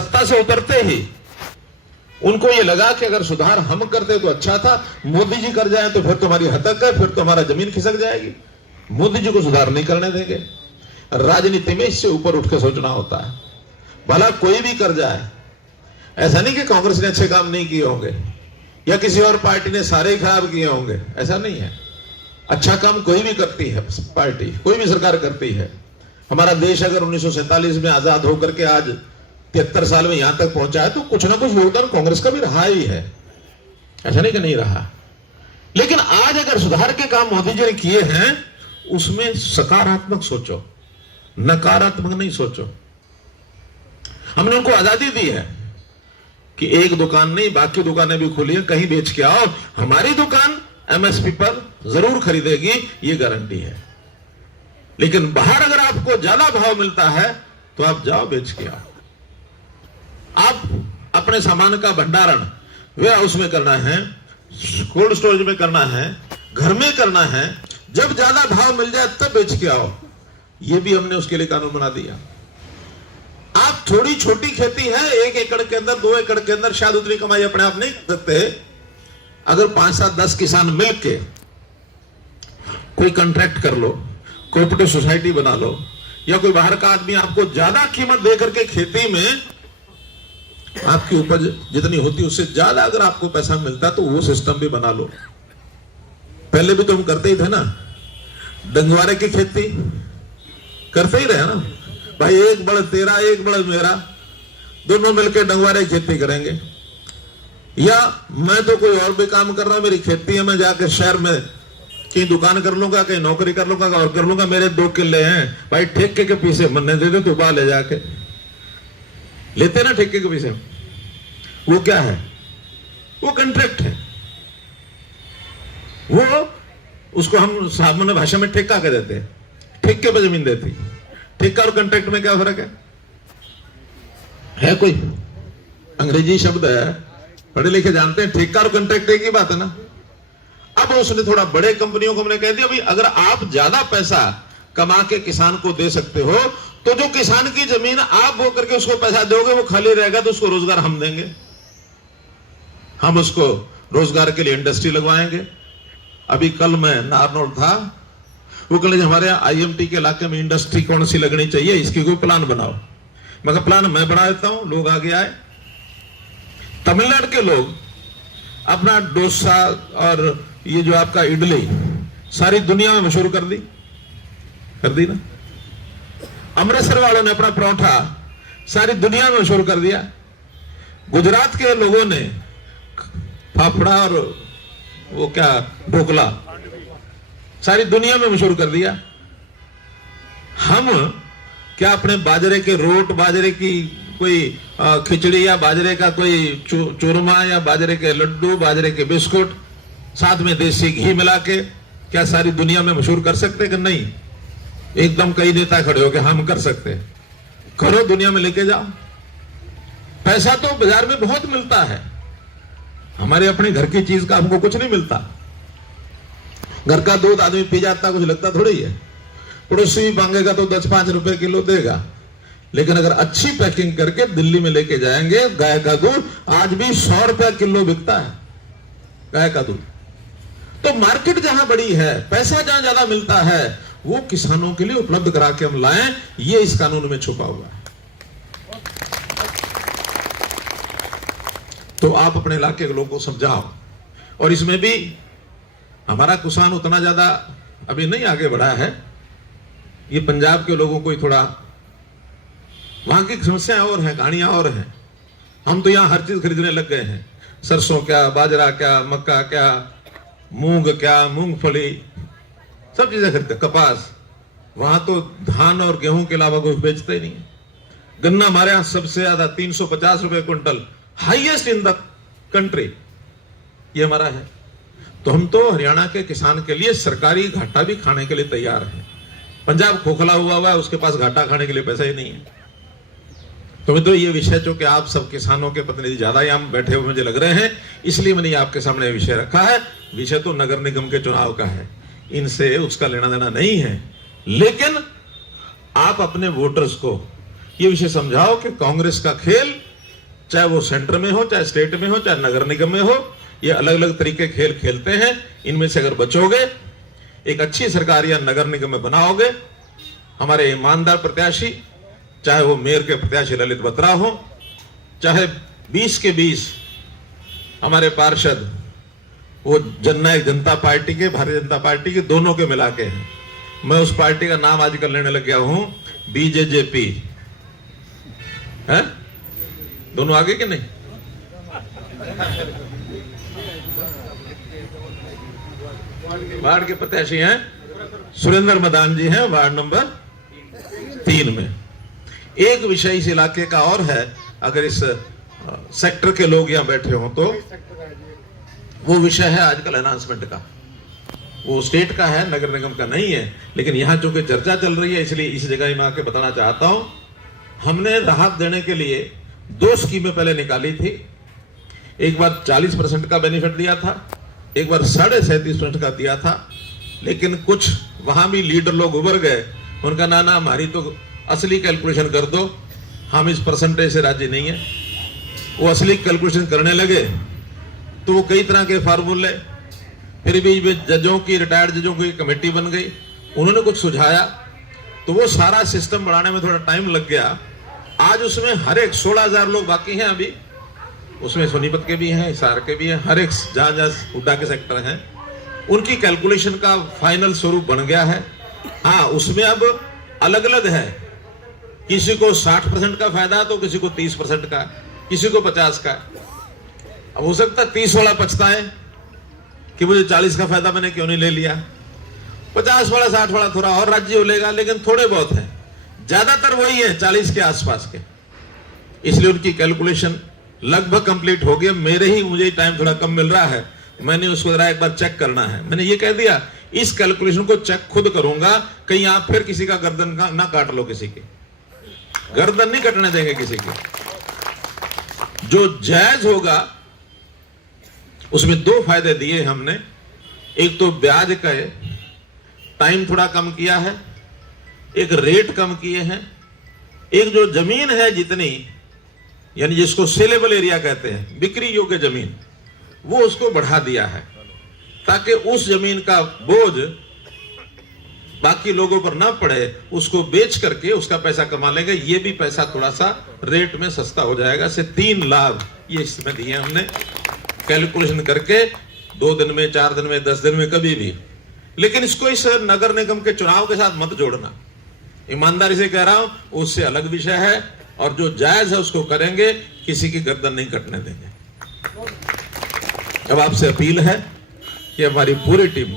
सत्ता से उतरते ही उनको ये लगा कि अगर सुधार हम करते तो अच्छा था, मोदी जी कर जाए तो फिर तुम्हारी हतक है, फिर तुम्हारा जमीन खिसक जाएगी। मोदी जी को सुधार नहीं करने देंगे। राजनीति में इससे ऊपर उठ के सोचना होता है। भला कोई भी कर जाए, ऐसा नहीं कि कांग्रेस ने अच्छे काम नहीं किए होंगे या किसी और पार्टी ने सारे खराब किए होंगे, ऐसा नहीं है। अच्छा काम कोई भी करती है पार्टी, कोई भी सरकार करती है। हमारा देश अगर 1947 में आजाद होकर के आज 73 साल में यहां तक पहुंचा है तो कुछ ना कुछ योगदान कांग्रेस का भी रहा ही है, ऐसा नहीं कि नहीं रहा। लेकिन आज अगर सुधार के काम मोदी जी ने किए हैं, उसमें सकारात्मक सोचो, नकारात्मक नहीं सोचो। हमने उनको आजादी दी है कि एक दुकान नहीं, बाकी दुकानें भी खुली है, कहीं बेच के आओ, हमारी दुकान एमएसपी पर जरूर खरीदेगी, ये गारंटी है। लेकिन बाहर अगर आपको ज्यादा भाव मिलता है तो आप जाओ बेच के आओ। आप अपने सामान का भंडारण वेयर हाउस में करना है, कोल्ड स्टोरेज में करना है, घर में करना है, जब ज्यादा भाव मिल जाए तब बेच के आओ। ये भी हमने उसके लिए कानून बना दिया। आप थोड़ी छोटी खेती है, 1 एकड़ के अंदर, 2 एकड़ के अंदर, शायद उतनी कमाई अपने आप नहीं कर सकते। अगर 5, 7, 10 किसान मिलके कोई कॉन्ट्रैक्ट कर लो, कोऑपरेटिव सोसाइटी बना लो, या कोई बाहर का आदमी आपको ज्यादा कीमत दे करके खेती में आपकी उपज जितनी होती है उससे ज्यादा अगर आपको पैसा मिलता तो वो सिस्टम भी बना लो। पहले भी तो हम करते ही थे ना, डंगवारे की खेती करते ही रहे ना भाई, एक बड़ तेरा एक बड़ मेरा, दोनों मिलकर डंगवारे की खेती करेंगे। या मैं तो कोई और भी काम कर रहा हूं, मेरी खेती है, मैं जाकर शहर में कहीं दुकान कर लूंगा, कहीं नौकरी कर लूंगा और कर लूंगा, मेरे 2 किले हैं भाई, ठेके के पीछे मन्ने दे दे, तो बा ले जाके लेते ना ठेके के पीछे। वो क्या है? वो कॉन्ट्रैक्ट है। वो उसको हम सामान्य भाषा में ठेका कह देते हैं, ठेके पर जमीन देती। ठेका और कॉन्ट्रैक्ट में क्या फर्क है? कोई अंग्रेजी शब्द है, पढ़े लिखे जानते हैं। ठेका और कॉन्ट्रैक्ट एक ही बात है ना। अब उसने थोड़ा बड़े कंपनियों को हमने कह दिया, भाई अगर आप ज्यादा पैसा कमा के किसान को दे सकते हो तो जो किसान की जमीन आप वो करके उसको पैसा दोगे, वो खाली रहेगा तो उसको रोजगार हम देंगे। हम उसको रोजगार के लिए इंडस्ट्री लगवाएंगे। अभी कल मैं नारनौल था, वो कल हमारे आईएमटी के इलाके में इंडस्ट्री कौन सी लगनी चाहिए, इसकी कोई प्लान बनाओ। मैं कहा प्लान मैं बना देता हूं। लोग आगे आए। तमिलनाडु के लोग अपना डोसा और ये जो आपका इडली सारी दुनिया में मशहूर कर दी ना। अमृतसर वालों ने अपना परोठा सारी दुनिया में मशहूर कर दिया। गुजरात के लोगों ने फाफड़ा और वो क्या ढोकला सारी दुनिया में मशहूर कर दिया। हम क्या अपने बाजरे के रोट, बाजरे की कोई खिचड़ी या बाजरे का कोई चूरमा या बाजरे के लड्डू, बाजरे के बिस्कुट, साथ में देसी घी मिला के क्या सारी दुनिया में मशहूर कर सकते कि नहीं? एकदम कई नेता खड़े हो के हम कर सकते। करो, दुनिया में लेके जाओ। पैसा तो बाजार में बहुत मिलता है, हमारे अपने घर की चीज का हमको कुछ नहीं मिलता। घर का दूध आदमी पी जाता, कुछ लगता थोड़ी है। पड़ोसी भी मांगेगा तो 10-5 रुपए किलो देगा। लेकिन अगर अच्छी पैकिंग करके दिल्ली में लेके जाएंगे, गाय का दूध आज भी 100 रुपया किलो बिकता है, गाय का दूध। तो मार्केट जहां बड़ी है, पैसा जहां ज्यादा मिलता है, वो किसानों के लिए उपलब्ध करा के हम लाएं, ये इस कानून में छुपा हुआ है। तो आप अपने इलाके के लोगों को समझाओ। और इसमें भी हमारा किसान उतना ज्यादा अभी नहीं आगे बढ़ा है। ये पंजाब के लोगों को ही थोड़ा, वहां की समस्याएं और हैं, कहानियां और हैं। हम तो यहां हर चीज खरीदने लग गए हैं। सरसों क्या, बाजरा क्या, मक्का क्या, मूंग क्या, मूंगफली, सब चीजें खरीदते, कपास। वहां तो धान और गेहूं के अलावा कुछ बेचते ही नहीं। गन्ना हमारे यहां सबसे ज्यादा 350 रुपए quintal, highest in the country, ये हमारा है। तो हम तो हरियाणा के किसान के लिए सरकारी घाटा भी खाने के लिए तैयार हैं। पंजाब खोखला हुआ है, उसके पास घाटा खाने के लिए पैसा ही नहीं है। तो मित्रों, ये विषय जो कि आप सब किसानों के प्रतिनिधि ज्यादा यहाँ बैठे हुए मुझे लग रहे हैं, इसलिए मैंने आपके सामने विषय रखा है। विषय तो नगर निगम के चुनाव का है, इनसे उसका लेना देना नहीं है। लेकिन आप अपने वोटर्स को ये विषय समझाओ कि कांग्रेस का खेल चाहे वो सेंटर में हो, चाहे स्टेट में हो, चाहे नगर निगम में हो, ये अलग अलग तरीके खेल खेलते हैं। इनमें से अगर बचोगे, एक अच्छी सरकार या नगर निगम में बनाओगे, हमारे ईमानदार प्रत्याशी, चाहे वो मेयर के प्रत्याशी ललित बत्रा हो, चाहे 20 के 20 हमारे पार्षद वो जननायक जनता पार्टी के, भारतीय जनता पार्टी के, दोनों के मिला के हैं। मैं उस पार्टी का नाम आजकल लेने लग गया हूं, बीजेजेपी है। दोनों आगे के नहीं? वार्ड के प्रत्याशी हैं सुरेंद्र मदान जी हैं, वार्ड नंबर 3 में। एक विषय इस इलाके का और है, अगर इस सेक्टर के लोग यहां बैठे हो तो वो विषय है आजकल अनाउंसमेंट का। वो स्टेट का है, नगर निगम का नहीं है, लेकिन यहां चूंकि चर्चा चल रही है इसलिए इस जगह मैं आके बताना चाहता हूं। हमने राहत देने के लिए 2 स्कीमें पहले निकाली थी। एक बार 40% का बेनिफिट दिया था, एक बार 37.5% का दिया था, लेकिन कुछ वहां भी लीडर लोग उभर गए। उनका ना हमारी तो असली कैलकुलेशन कर दो, हम इस परसेंटेज से राजी नहीं है। वो असली कैलकुलेशन करने लगे तो वो कई तरह के फार्मूले, फिर भी जजों की, रिटायर्ड जजों की कमेटी बन गई, उन्होंने कुछ सुझाया, तो वो सारा सिस्टम बढ़ाने में थोड़ा टाइम लग गया। आज उसमें हर एक 16,000 लोग बाकी हैं अभी, उसमें सोनीपत के भी हैं, हिसार के भी हैं, हर एक जहां जहां हुड्डा के सेक्टर हैं, उनकी कैलकुलेशन का फाइनल स्वरूप बन गया है। हाँ, उसमें अब अलग अलग है, किसी को 60% का फायदा तो किसी को 30% का, किसी को 50 का। अब हो सकता है 30 वाला पछताए कि मुझे 40 का फायदा मैंने क्यों नहीं ले लिया। 50 वाला, 60 वाला थोड़ा और राज्य हो लेगा, लेकिन थोड़े बहुत हैं, ज्यादातर वही है 40 के आसपास के। इसलिए उनकी कैलकुलेशन लगभग कंप्लीट हो गई। मुझे टाइम थोड़ा कम मिल रहा है, मैंने उसको जरा एक बार चेक करना है। मैंने ये कह दिया इस कैलकुलेशन को चेक खुद करूंगा, कहीं आप फिर किसी का गर्दन का ना काट लो, किसी की गर्दन नहीं कटने देंगे किसी की। जो जायज होगा उसमें 2 फायदे दिए हमने। एक तो ब्याज का टाइम थोड़ा कम किया है, एक रेट कम किए हैं, एक जो जमीन है जितनी, यानी जिसको सेलेबल एरिया कहते हैं, बिक्री योग्य जमीन, वो उसको बढ़ा दिया है ताकि उस जमीन का बोझ बाकी लोगों पर ना पड़े, उसको बेच करके उसका पैसा कमा लेंगे। ये भी पैसा थोड़ा सा रेट में सस्ता हो जाएगा। से 3 लाभ ये इसमें दिए हमने कैलकुलेशन करके, 2 दिन में, 4 दिन में, 10 दिन में, कभी भी। लेकिन इसको इस नगर निगम के चुनाव के साथ मत जोड़ना, ईमानदारी से कह रहा हूं, उससे अलग विषय है। और जो जायज है उसको करेंगे, किसी की गर्दन नहीं कटने देंगे। अब आपसे अपील है कि हमारी पूरी टीम